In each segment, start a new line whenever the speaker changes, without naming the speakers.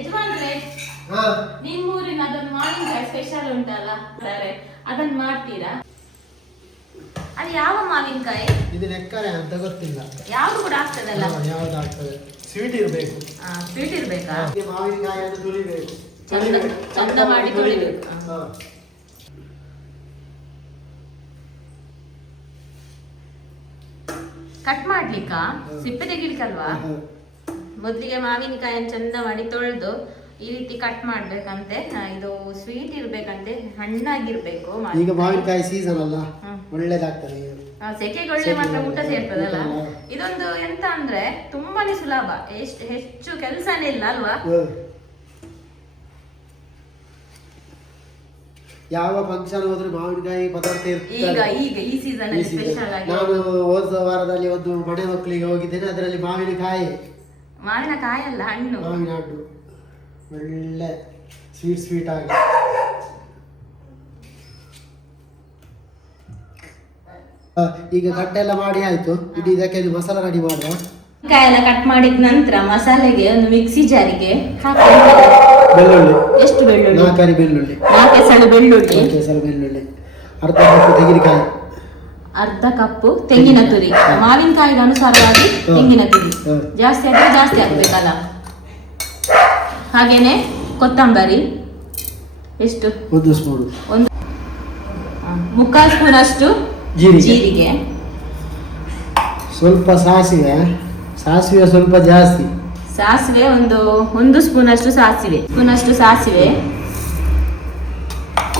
ಯಜಮಾನ್ರೆ
ಹಾ.
ನಿಮ್ಮೂರಿನ ಅದೊಂದು ಮಾವಿನಕಾಯಿ ಸ್ಪೆಷಲ್ ಉಂಟಲ್ಲ ಸರಿ ಅದನ್ನ ಮಾಡ್ತೀರಾ? ಅದು ಯಾವ ಮಾವಿನಕಾಯಿ
ಇದು ನೆಕ್ಕರೆ ಅಂತ ಗೊತ್ತಿಲ್ಲ.
ಯಾವ್ದು ಕೂಡ ಆಗ್ತದಲ್ಲ?
ಹಾ, ಯಾವ್ದಾಗ್ತದೆ ಸ್ವೀಟ್ ಇರಬೇಕು.
ಸ್ವೀಟ್ ಇರ್ಬೇಕಾ?
ಮಾವಿನಕಾಯಿಯನ್ನು ತುಳಿಬೇಕು.
ಚಂದ-
ತುಳಿಬೇಕು.
ಚಂದ ಮಾಡಿ ತುಳಿಬೇಕು.
ಹಾ.
ಕಟ್ ಮಾಡ್ಲಿಕ್ಕಾ? ಸಿಪ್ಪೆ ತೆಗಿಲಿಕ್ಕಲ್ವಾ. ಮೊದಲಿಗೆ ಮಾವಿನಕಾಯನ್ನು ಚಂದ ಮಾಡಿ ತೊಳೆದು ಈ ರೀತಿ ಕಟ್ ಮಾಡ್ಬೇಕಂತೆ. ಇದು ಸ್ವೀಟ್ ಇರ್ಬೇಕಂತೆ ಹಣ್ಣಾಗಿರ್ಬೇಕು
ಈಗ
ಮಾವಿನಕಾಯಿ.
ಸೀಸನ್ ಅಲ್ಲ. ಒಳ್ಳೇದಾಗ್ತದೆ ಇದು.
ಆ, ಸೆಕೆಗೆ ಒಳ್ಳೆ ಮಾತ್ರ ಊಟ ಸೇರ್ತದಲ್ಲ? ಇದೊಂದು ಎಂತ ಅಂದ್ರೆ ತುಂಬಾನೇ ಸುಲಭ. ಎಷ್ಟು ಹೆಚ್ಚು ಕೆಲಸನೇ ಇಲ್ಲ ಅಲ್ವಾ?
ಯಾವ ಫಂಕ್ಷನ್ ಹೋದ್ರೆ ಮಾವಿನಕಾಯಿ ಪದಾರ್ಥ
ಈಗ
ಇರ್ತದೆ.
ಈಗ ಈ ಸೀಸನ್ ಅಲ್ಲಿ ಸ್ಪೆಷಲ್ ಆಗಿ.
ನಾನು ಹೋದ ವಾರದಲ್ಲಿ ಒಂದು ಮನೆ ಮಕ್ಕಳಿಗೆ ಹೋಗಿದ್ದೇನೆ ಅದರಲ್ಲಿ ಮಾವಿನಕಾಯಿ
ಮಾವಿನಕಾಯಿ ಅಲ್ಲ ಹಣ್ಣು.
ಮಾವಿನ ಹಣ್ಣು. ಒಳ್ಳೆ ಸ್ವೀಟ್ ಸ್ವೀಟ್ ಆಗಿ. ಈಗ ಈಗ ಕಟ್ಟೆಲ್ಲ ಮಾಡಿ ಆಯ್ತು. ಇದು ಇದಕ್ಕೆ ಒಂದು ಮಸಾಲ ರೆಡಿ ಮಾಡುವ
ಕಾಯಿ ಎಲ್ಲ ಕಟ್ ಮಾಡಿದ ನಂತರ ಮಸಾಲೆಗೆ ಒಂದು ಮಿಕ್ಸಿ ಜಾರಿಗೆ ಹಾಕಿ.
ಬೆಳ್ಳುಳ್ಳಿ.
ಎಷ್ಟು ಬೆಳ್ಳುಳ್ಳಿ?
ನಾಲ್ಕರಿ ಬೆಳ್ಳುಳ್ಳಿ.
ನಾಲ್ಕು ಎಸಳು ಬೆಳ್ಳುಳ್ಳಿ.
ನಾಲ್ಕು ಬೆಳ್ಳುಳ್ಳಿ. ಅರ್ಧ ಕಪ್ಪು
ಅರ್ಧ ಕಪ್ಪು ತೆಂಗಿನ ತುರಿ. ಮಾವಿನಕಾಯಿ ಅನುಸಾರವಾಗಿ ತೆಂಗಿನ ತುರಿ. ಜಾಸ್ತಿ ಆದ್ರೆ ಜಾಸ್ತಿ ಆಗ್ಬೇಕಲ್ಲ? ಹಾಗೇನೆ ಕೊತ್ತಂಬರಿ. ಎಷ್ಟು?
ಒಂದು ಸ್ಪೂನು.
ಒಂದು. ಮುಕ್ಕಾಲು ಸ್ಪೂನ್ ಅಷ್ಟು
ಜೀರಿಗೆ. ಸ್ವಲ್ಪ ಸಾಸಿವೆ. ಸಾಸಿವೆ ಸ್ವಲ್ಪ ಜಾಸ್ತಿ.
ಸಾಸಿವೆ ಒಂದು ಒಂದು ಸ್ಪೂನ್ ಅಷ್ಟು ಸಾಸಿವೆ. ಸ್ಪೂನ್ ಅಷ್ಟು ಸಾಸಿವೆ.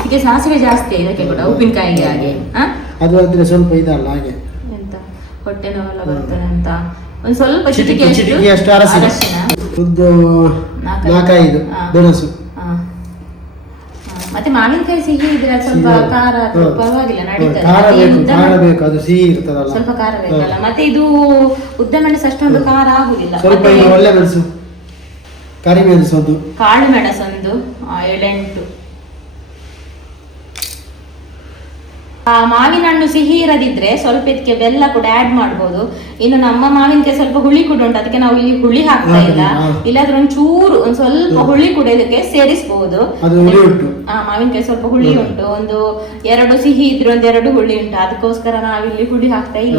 ಇದಕ್ಕೆ ಸಾಸಿವೆ ಜಾಸ್ತಿ ಇದಕ್ಕೆ ಕೂಡ ಉಪ್ಪಿನಕಾಯಿಗೆ ಹಾಗೆ?
ಅದು ಅಂದ್ರೆ ಸ್ವಲ್ಪ ಇದಲ್ಲ ಹಾಗೆ.
ಎಂತ? ಹೊಟ್ಟೆ ನೋವೆಲ್ಲ ಬರ್ತದೆ ಅಂತ. ಒಂದು ಸ್ವಲ್ಪ
ಚಿಟಿಕೆ
ಚಿಟಿಕೆ
ಚಿಟಿಕೆ ಅಷ್ಟು ಅರಸಿನ ಒಂದು
ನಾಲ್ಕೈದು.
ನಾಲ್ಕೈದು
ಹಾ.
ಮೆಣಸು
ಆ. ಆ, ಮತ್ತೆ ಮಾವಿನಕಾಯಿ ಸಿಹಿ ಇದ್ರೆ ಸ್ವಲ್ಪ
ಸಿಹಿ.
ಖಾರ ಪರವಾಗಿಲ್ಲ
ಹ್ಮ್,
ನಡೀತದೆ.
ಖಾರ
ಮತ್ತೆ
ಬೇಕು
ಉದ್ದ
ಖಾರ
ಮೆಣಸು-
ಬೇಕು ಅದು ಸಿಹಿ ಇರ್ತದಲ್ಲ.
ಸ್ವಲ್ಪ ಖಾರ ಬೇಕಲ್ಲ. ಮತ್ತೆ ಇದು ಉದ್ದ ಮೆಣಸು ಅಷ್ಟೊಂದು ಖಾರ ಆಗುದಿಲ್ಲ.
ಸ್ವಲ್ಪ
ಮತ್ತೆ
ಒಳ್ಳೆ ಮೆಣಸು. ಕರಿಮೆಣಸು
ಕಾಳು ಮೆಣಸೊಂದು ಆ, ಏಳೆಂಟು ಆ ಮಾವಿನ ಹಣ್ಣು ಸಿಹಿ ಇರದಿದ್ರೆ ಸ್ವಲ್ಪ ಇದಕ್ಕೆ ಬೆಲ್ಲ ಕೂಡ ಆಡ್ ಮಾಡ್ಬೋದು. ಇನ್ನು ನಮ್ಮ ಮಾವಿನಕ್ಕೆ ಸ್ವಲ್ಪ ಹುಳಿ ಕೂಡ ಉಂಟು ಅದಕ್ಕೆ ನಾವು ಇಲ್ಲಿ ಹುಳಿ ಹಾಕ್ತಾ ಇಲ್ಲ. ಇಲ್ಲಾದ್ರೆ ಒಂದ್ ಚೂರು ಒಂದ್ ಸ್ವಲ್ಪ ಹುಳಿ ಕೂಡ ಇದಕ್ಕೆ ಸೇರಿಸಬಹುದು ಆ ಮಾವಿನಕಾಯಿ ಸ್ವಲ್ಪ ಹುಳಿ ಉಂಟು. ಒಂದು ಎರಡು ಸಿಹಿ ಇದ್ರೆ ಒಂದ್ ಎರಡು ಹುಳಿ ಉಂಟು. ಅದಕ್ಕೋಸ್ಕರ ನಾವಿಲ್ಲಿ ಹುಳಿ ಹಾಕ್ತಾ ಇಲ್ಲ.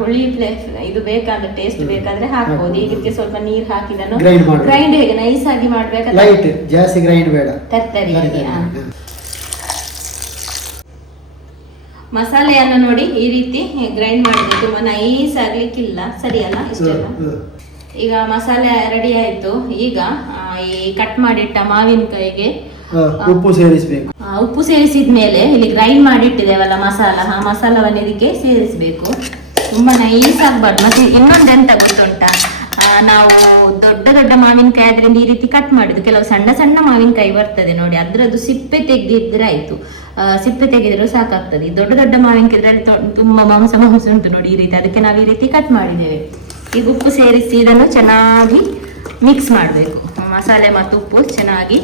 ಹುಳಿ ಪ್ಲೇಸ್ ಇದು ಬೇಕಾದ್ರೆ ಟೇಸ್ಟ್ ಬೇಕಾದ್ರೆ ಹಾಕ್ಬೋದು. ಈಗ ಇದಕ್ಕೆ ಸ್ವಲ್ಪ ನೀರ್ ಹಾಕಿದನು. ಗ್ರೈಂಡ್ ಹೇಗೆ? ನೈಸ್ ಆಗಿ ಮಾಡ್ಬೇಕಾದ್ರೆ
ಲೈಟ್ ಜಾಸ್ತಿ ಗ್ರೈಂಡ್ ಬೇಡ.
ತರ್ತರಿ
ತರಕಾರಿ, ಹಾ.
ಮಸಾಲೆಯನ್ನು ನೋಡಿ ಈ ರೀತಿ ಗ್ರೈಂಡ್ ಮಾಡಿದ್ರೆ ತುಂಬಾ ನೈಸ್ ಆಗ್ಲಿಕ್ಕಿಲ್ಲ ಸರಿಯಲ್ಲ ಇಷ್ಟೆಲ್ಲ. ಈಗ ಮಸಾಲೆ ರೆಡಿ ಆಯ್ತು. ಈಗ ಈ ಕಟ್ ಮಾಡಿಟ್ಟ ಮಾವಿನಕಾಯಿಗೆ
ಉಪ್ಪು ಸೇರಿಸಬೇಕು.
ಉಪ್ಪು ಸೇರಿಸಿದ ಮೇಲೆ ಇಲ್ಲಿ ಗ್ರೈಂಡ್ ಮಾಡಿಟ್ಟಿದ್ದೇವಲ್ಲ ಮಸಾಲ. ಆ ಮಸಾಲವನ್ನು ಇದಕ್ಕೆ ಸೇರಿಸಬೇಕು. ತುಂಬಾ ನೈಸ್ ಆಗ್ಬಾರ್ದು. ಮತ್ತೆ ಇನ್ನೊಂದು ಎಂತ ಗೊತ್ತುಂಟಾ? ನಾವು ದೊಡ್ಡ ದೊಡ್ಡ ಮಾವಿನಕಾಯಿ ಅದ್ರಿಂದ ಈ ರೀತಿ ಕಟ್ ಮಾಡುದು ಕೆಲವು ಸಣ್ಣ ಸಣ್ಣ ಮಾವಿನಕಾಯಿ ಬರ್ತದೆ ನೋಡಿ. ಅದ್ರದ್ದು ಸಿಪ್ಪೆ ತೆಗೆದಿದ್ರೆ ಆಯ್ತು. ಸಿಪ್ಪೆ ತೆಗೆದ್ರೆ ಸಾಕಾಗ್ತದೆ. ದೊಡ್ಡ ದೊಡ್ಡ ಮಾವಿನಕಾಯಿ ತುಂಬಾ ಮಾಂಸ ಮಾಂಸ ಉಂಟು ನೋಡಿ ಈ ರೀತಿ. ಅದಕ್ಕೆ ನಾವು ಈ ರೀತಿ ಕಟ್ ಮಾಡಿದ್ದೇವೆ. ಈಗ ಉಪ್ಪು ಸೇರಿಸಿ ಇದನ್ನು ಚೆನ್ನಾಗಿ ಮಿಕ್ಸ್ ಮಾಡಬೇಕು. ಮಸಾಲೆ ಮತ್ತು ಉಪ್ಪು ಚೆನ್ನಾಗಿ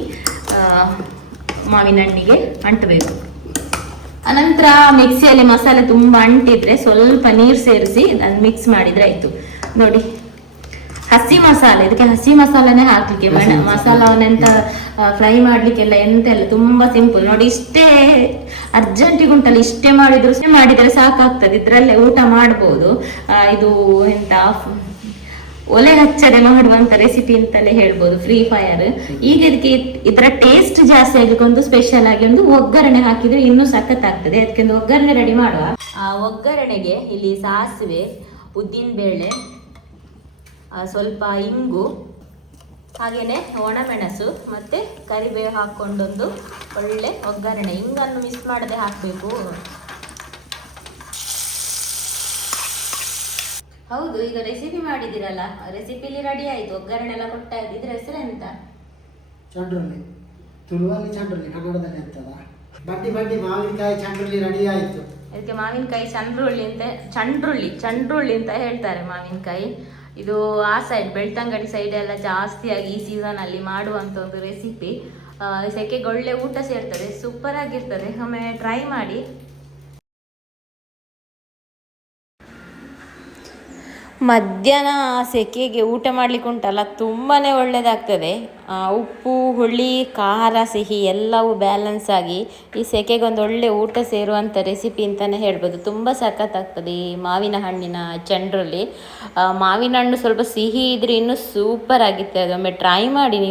ಮಾವಿನ ಹಣ್ಣಿಗೆ ಅಂಟಬೇಕು. ಅನಂತರ ಮಿಕ್ಸಿಯಲ್ಲಿ ಮಸಾಲೆ ತುಂಬಾ ಅಂಟಿದ್ರೆ ಸ್ವಲ್ಪ ನೀರು ಸೇರಿಸಿ ಅದನ್ನು ಮಿಕ್ಸ್ ಮಾಡಿದ್ರೆ ಆಯ್ತು. ನೋಡಿ. ಹಸಿ ಮಸಾಲೆ ಇದಕ್ಕೆ ಹಸಿ ಮಸಾಲೆನೇ ಹಾಕ್ಲಿಕ್ಕೆ
ಬಣ್ಣ.
ಮಸಾಲವನ್ನೆಂತ ಫ್ರೈ ಮಾಡ್ಲಿಕ್ಕೆಲ್ಲ ಎಂತ ಇಲ್ಲ ತುಂಬಾ ಸಿಂಪಲ್ ನೋಡಿ ಇಷ್ಟೇ ಅರ್ಜೆಂಟಿಗೆ ಉಂಟಲ್ಲ ಇಷ್ಟೇ ಮಾಡಿದ್ರು ಮಾಡಿದ್ರೆ ಸಾಕಾಗ್ತದೆ. ಇದ್ರಲ್ಲೇ ಊಟ ಮಾಡ್ಬೋದು. ಆ, ಇದು ಎಂತ ಒಲೆ ಹಚ್ಚದೆ ಮಾಡುವಂತ ರೆಸಿಪಿ ಅಂತಲೇ ಹೇಳ್ಬೋದು ಫ್ರೀ ಫೈರ್ ಈಗ ಇದಕ್ಕೆ ಇದರ ಟೇಸ್ಟ್ ಜಾಸ್ತಿ ಆಗ್ಲಿಕ್ಕೆ ಒಂದು ಸ್ಪೆಷಲ್ ಆಗಿ ಒಂದು ಒಗ್ಗರಣೆ ಹಾಕಿದ್ರೆ ಇನ್ನೂ ಸಖತ್ ಆಗ್ತದೆ ಅದಕ್ಕೆ ಒಂದು ಒಗ್ಗರಣೆ ರೆಡಿ ಮಾಡುವ. ಆ ಒಗ್ಗರಣೆಗೆ ಇಲ್ಲಿ ಸಾಸಿವೆ ಉದ್ದಿನ ಬೇಳೆ ಸ್ವಲ್ಪ ಇಂಗು ಹಾಗೆಯೇ ಒಣಮೆಣಸು ಮತ್ತು ಕರಿಬೇವು ಹಾಕ್ಕೊಂಡೊಂದು ಒಳ್ಳೆ ಒಗ್ಗರಣೆ. ಇಂಗನ್ನು ಮಿಸ್ ಮಾಡದೆ ಹಾಕಬೇಕು. ಹೌದು ಈಗ ರೆಸಿಪಿ ಮಾಡಿದಿರಲ್ಲ ರೆಸಿಪಿಲಿ ರೆಡಿ ಆಯ್ತು ಒಗ್ಗರಣೆ ಎಲ್ಲ ಕೊಟ್ಟಾಯ್ತು ಇದ್ರ ಹೆಸರು ಎಂತ?
ಚಂಡ್ರುಳ್ಳಿ. ತುಳುವಲ್ಲಿ ಕನ್ನಡದಲ್ಲಿ ಇರ್ತದ? ಬಡ್ಡಿ ಬಡ್ಡಿ ಮಾವಿನಕಾಯಿ ಚಂಡ್ರುಳ್ಳಿ ರೆಡಿ ಆಯ್ತು.
ಇದಕ್ಕೆ ಮಾವಿನಕಾಯಿ ಚಂಡ್ರುಳ್ಳಿ ಅಂತ ಚಂಡ್ರುಳ್ಳಿ ಚಂಡ್ರುಳ್ಳಿ ಅಂತ ಹೇಳ್ತಾರೆ ಮಾವಿನಕಾಯಿ. ಇದು ಆ ಸೈಡ್ ಬೆಳ್ತಂಗಡಿ ಸೈಡ್ ಎಲ್ಲ ಜಾಸ್ತಿಯಾಗಿ ಈ ಸೀಸನ್ ಅಲ್ಲಿ ಮಾಡುವಂತ ಒಂದು ರೆಸಿಪಿ ಸೆಕೆಗೆ ಒಳ್ಳೆ ಊಟ ಸೇರ್ತದೆ ಸೂಪರ್ ಆಗಿರ್ತದೆ. ಒಮ್ಮೆ ಟ್ರೈ ಮಾಡಿ. ಮಧ್ಯಾಹ್ನ ಸೆಕೆಗೆ ಊಟ ಮಾಡ್ಲಿಕ್ಕೆ ಉಂಟಲ್ಲ ತುಂಬಾ ಒಳ್ಳೆಯದಾಗ್ತದೆ ಉಪ್ಪು, ಹುಳಿ, ಖಾರ, ಸಿಹಿ ಎಲ್ಲವೂ ಬ್ಯಾಲೆನ್ಸ್ ಆಗಿ ಈ ಸೆಕೆಗೆ ಒಂದು ಒಳ್ಳೆ ಊಟ ಸೇರುವಂಥ ರೆಸಿಪಿ ಅಂತಲೇ ಹೇಳ್ಬೋದು. ತುಂಬ ಸಖತ್ತಾಗ್ತದೆ ಈ ಮಾವಿನ ಹಣ್ಣಿನ ಚಂಡ್ರಲ್ಲಿ. ಮಾವಿನ ಹಣ್ಣು ಸ್ವಲ್ಪ ಸಿಹಿ ಇದ್ರೆ ಇನ್ನೂ ಸೂಪರ್ ಆಗಿತ್ತು ಅದೊಮ್ಮೆ ಟ್ರೈ ಮಾಡಿ ನೀವು.